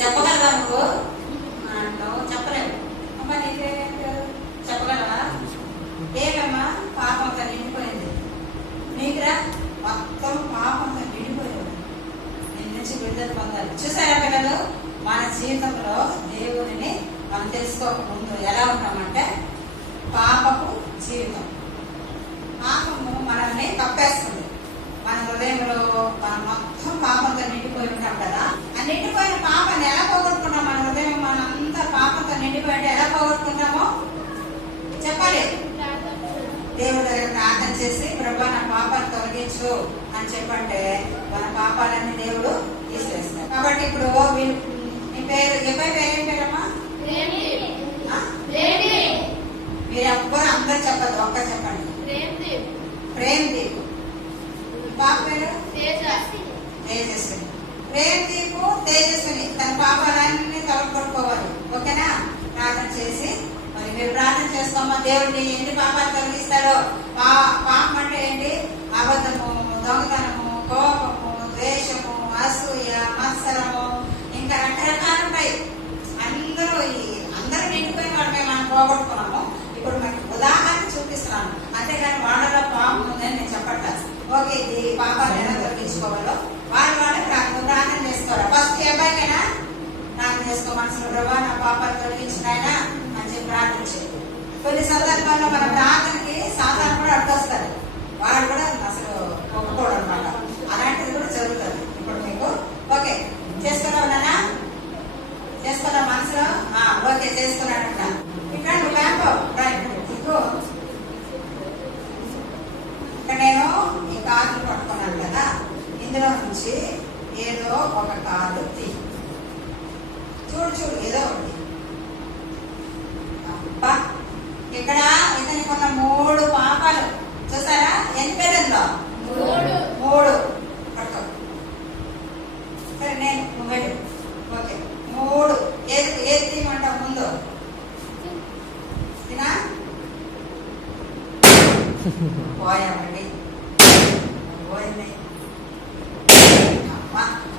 చెప్పగలవా నువ్వు అంటావు, చెప్పలేవు. అమ్మా నీకేం చెప్పగలవా? ఏమమ్మా పాపంతో నిండిపోయింది నీకురా, మొత్తం పాపంతో నిండిపోయాడు. నేను నుంచి విడుదల పొందాలి. చూసారా పిల్లలు, మన జీవితంలో దేవుడిని మనం తెలుసుకోకముందు ఎలా ఉంటామంటే పాపపు జీవితం. పాపము మనల్ని కప్పేస్తుంది. మన హృదయంలో మనం మొత్తం పాపంతో నిండిపోయి ఉంటాం కదా. ఆ నిండిపోయిన పాపాన్ని ఎలా పోగొట్టుకున్నాం? మన హృదయం మనంతా పాపంతో నిండిపోయి ఎలా పోగొట్టుకుంటామో చెప్పాలి. దేవుడి దగ్గర ప్రార్థన చేసి ప్రభా నా పాపాన్ని తొలగించు అని చెప్పంటే మన పాపాలన్నీ దేవుడు తీసేస్తాడు. కాబట్టి ఇప్పుడు వీళ్ళు మీ పేరు చెప్పాయి, పేరేం పేరమ్మా? మీరు ఎవ్వరు అందరు చెప్పదు, ఒక్క చెప్పండి. ప్రేమ్ దీపు. పాప పేరు తేజస్విని. ప్రేమ్ దీపు తేజస్విని తన పాపాలన్నీ తొలగొట్టుకోవాలి. ఓకేనా? ప్రార్థన చేసి మరి మీరు ప్రార్థన చేసుకోమా. దేవుడిని ఎన్ని పాపాలు తొలగిస్తాడో. పాపం అంటే ఏంటి? అబద్ధము, దొంగతనము, కోపము, ద్వేషము, అసూయ, మత్సరము, ఇంకా రకరకాలు ఉంటాయి. అందరూ నిండిపోయిన వాటిపై మనం పోగొట్టుకున్నాము. ఇప్పుడు మనకి ఉదాహరణ చూపిస్తున్నాను, అంతేగాని వాళ్ళలో పాపం ఉందని నేను చెప్పట్లేదు. ఓకే, ఇది పాపాలు ఎలా తొలగించుకోవాలో వాళ్ళు ప్రార్థన చేసుకోవాలి. ఫస్ట్ ఈ అబ్బాయికైనా ప్రార్థన చేసుకో. మనసులో ప్రభా నా పాపాలు తొలగించినాయనా అని చెప్పి ప్రార్థన చేయాలి. కొన్ని సందర్భాల్లో మన ప్రార్థనకి సాధారణ కూడా అడ్డొస్తారు. వాడు కూడా అసలు ఒప్పుకోవడం అనమాట. అలాంటిది కూడా జరుగుతుంది. ఇప్పుడు మీకు ఓకే చేసుకున్నావునా? చేసుకున్నా మనసులో? ఓకే చేసుకున్నాడంట. ఇక్కడ నువ్వు మ్యాప్ ఇక్కడ నేను ఈ కార్డులు పట్టుకున్నాను కదా, ఇందులో నుంచి ఏదో ఒక కార్డు తీ. చూడు ఏదో ఒకటి. అబ్బా, ఇక్కడ ఇతనికి ఉన్న 3 పాపాలు చూసారా? ఎన్ని పేరు ఉందో? 3 పట్టుకో. సరే నేను నువ్వు ఓకే 3 ఏది తీయమంటావు ముందు? తినా పోయామండి, పోయింది.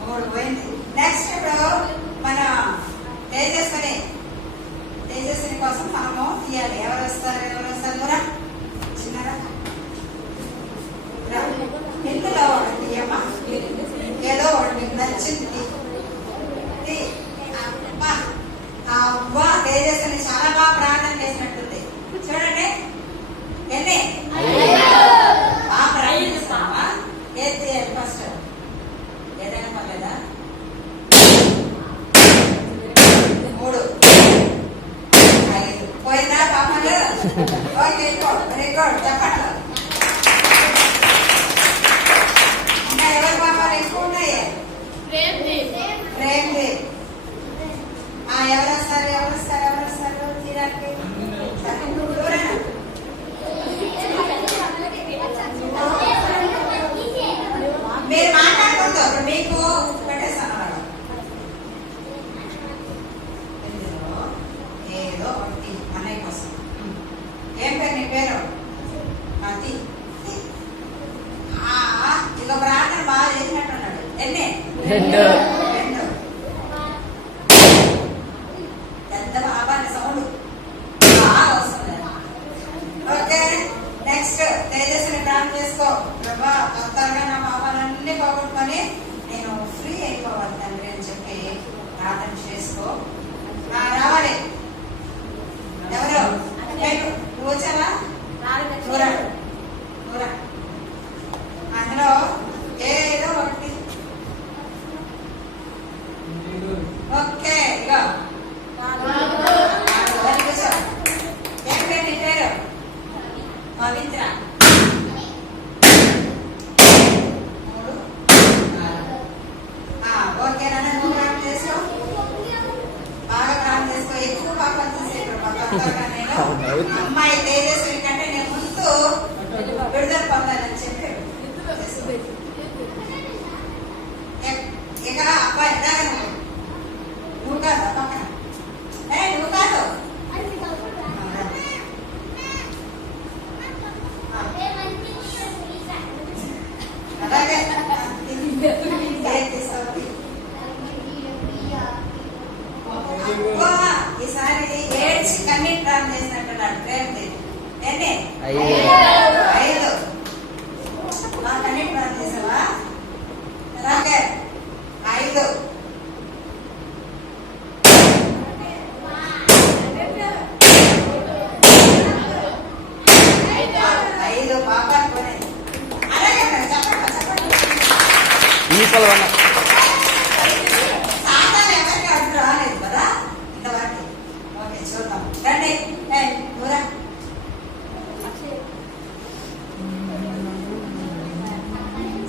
3 పోయింది. నెక్స్ట్ ఇప్పుడు మన తేజస్విని కోసం మనము తీయాలి. ఎవరు వస్తారు దూరా చిన్నరా ఇందులో ఒకటి తీయమ్మా. ఏదో ఒకటి మీకు నచ్చింది. అవ్వా తేజస్విని చాలా బాగా ప్రార్థన చేసినట్టుంది. చూడండి ఎన్ని బాగా ప్రార్థిస్తావా? ఏది ఫస్ట్ ఏదైనా పర్లేదా? 3 5 పోయిందా పాపలు? ఓకే వెరీ గుడ్ చెప్పండి. ఇంకా ఎవరి పాపాలు ఎక్కువ ఉన్నాయి? ప్రేమ్ ఎవరు వస్తారు తీరానికి? మీరు మాట్లాడుకుంటారు, మీకు పెట్టేస్తాను. వాడు ఇందులో ఏదో ఒకటి అన్నయ్య కోసం. ఏం పేరు నీ పేరు? ఇక ప్రార్థన బాగా చేసినట్టున్నాడు. ఎన్ని? 2 పెద్ద బాబాని సౌండ్ బాగా వస్తుంది. ఓకే నెక్స్ట్ తేజస్విని ప్రార్థన చేసుకో. ప్రభా కొత్తగా నా పాపాలన్నీ పోగొట్టుకొని నేను ఫ్రీ అయిపోవాలి తండ్రి అని చెప్పి ప్రార్థన చేసుకో. రావాలి. ఎవరు? నువ్వు వచ్చావా? దూరా అందులో ఏదో ఒకటి. ఓకే ఇగో ఏం పేరు నీ పేరు? పవిత్ర. 3 4 ఓకే నాన్న నువ్వు ప్రార్థన చేసుకో. బాగా ప్రార్థన చేసుకో. ఎక్కువ పాపం చేసేప్పుడు నేను అమ్మాయి తేజస్విని కంటే నేను ముందు విడుదల పొందాలని చెప్పి ఇక అబ్బాయి నువ్వు కాదు పక్కన నువ్వు కాదు ఎన్ని 5 నాకన్నిటి ప్రార్థన చేసావా అలాగే 5 పాపాలు పోయినాయి అలాగే చెప్పండి సాధారణ ఎవరికి అడ్డు రాలేదు కదా ఇంతవరకు ఓకే చూద్దాం రండి దూరా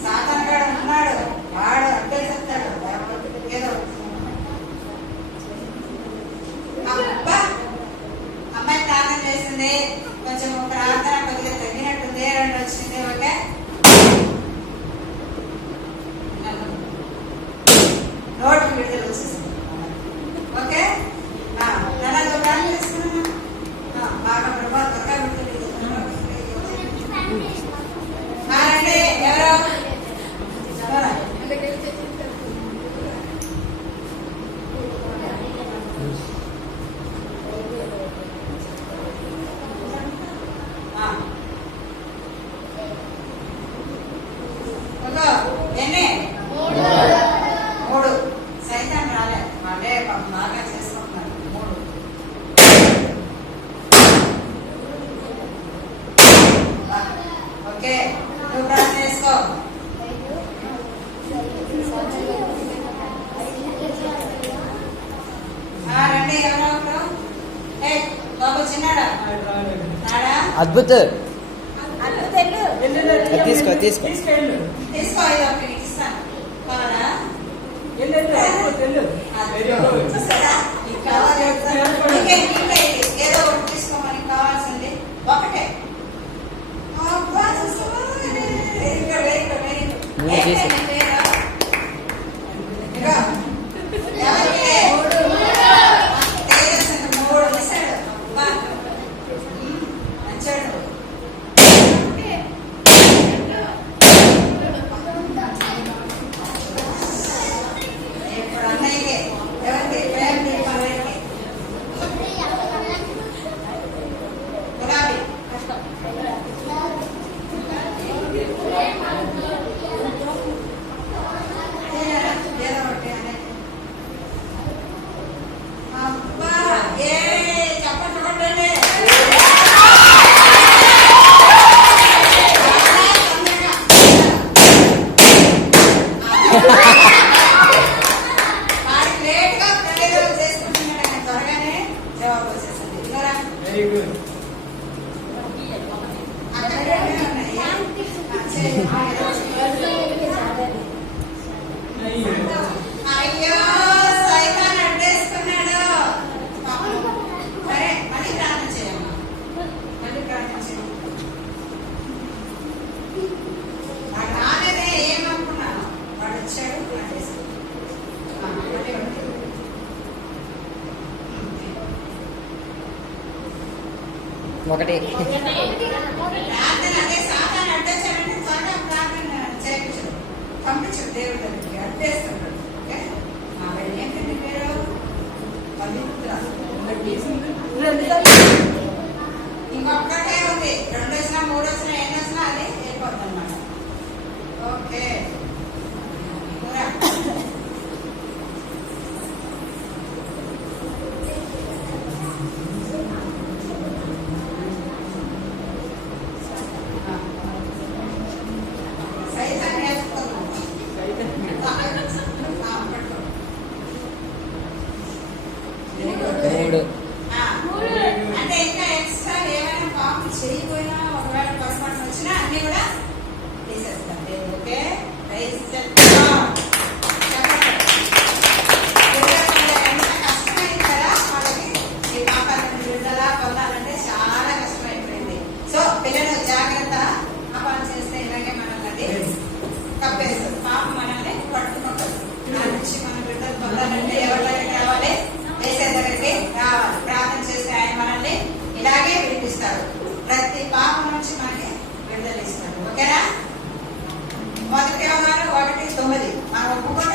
సాధారణ గారు ఉన్నాడు వాడు అడ్డే చెప్తాడు ఏదో అబ్బా అమ్మాయి ప్రార్థన చేసింది కొంచెం ప్రార్థన కొద్దిగా తగ్గినట్టుంది 2 వచ్చింది ఓకే నోటికి విడుదల వచ్చేసింది ఓకే నెలతో ప్రార్థన చేసుకున్నాను బాగా ప్రభావ త్వరగా విడుదల రండి ఎవరో ఎన్ని 3 సైతం రాలే వాళ్ళే బాగా చేసుకుంటున్నారు 3 ఓకే నువ్వు ప్రార్థన చేసుకో రండి ఎవరో ఒకరు బాబు చిన్నాడా అద్భుత తీసుకో తీసుకో తీసుకో ఇస్తాను కావాలా ఏదో ఒకటి తీసుకోమని కావాల్సింది ఒకటే అయ్యో సైతాన్ అడ్డేసుకున్నాడు సరే మళ్ళీ ప్రార్థన చేయమ్మా మళ్ళీ ప్రార్థన చేయమ్మా వాడు రాలేదే ఏమనుకున్నాను వాడు వచ్చాడు ఒకటి ప్రార్థన అదే సాతాను అడ్డేశాడంటే త్వరగా ప్రార్థన చేయించు పంపించు దేవుడి దగ్గరికి అడ్డేస్తున్నాడు ఓకే ఏంటంటే పేరు ఇంకొక్కటే ఉంది 2 వచ్చినా 3 వచ్చినా ఎన్ని వచ్చినా అది అయిపోతుంది అన్నమాట ఓకే అంటే ఇంకా ఎక్స్ట్రా ఏమైనా కాపీ చేయకపోయినా ఒకవేళ పొరపాటు వచ్చినా అన్ని కూడా తీసేస్తాం ఓకే ఎంత కష్టమైంది కదా వాళ్ళకి ఈ పాపాలను విడుదల పొందాలంటే చాలా కష్టమైపోయింది సో పిల్లలు జాగ్రత్త పాపాలు చేస్తే ఇలాగే మనల్ని అది కప్పేస్తుంది పాపం మనల్ని పట్టుకుంటుంది దాని నుంచి మనం విడుదల పొందాలంటే ఎవరి దగ్గరికి రావాలి వేసే దగ్గరికి రావాలి ప్రార్థన చేస్తే ఆయన మనల్ని ఇలాగే విడిపిస్తారు ప్రతి పాపం నుంచి మనకి విడుదల ఇస్తారు ఓకేనా 1 Yoహాను 1:9 మనం ఒప్పుకుంటే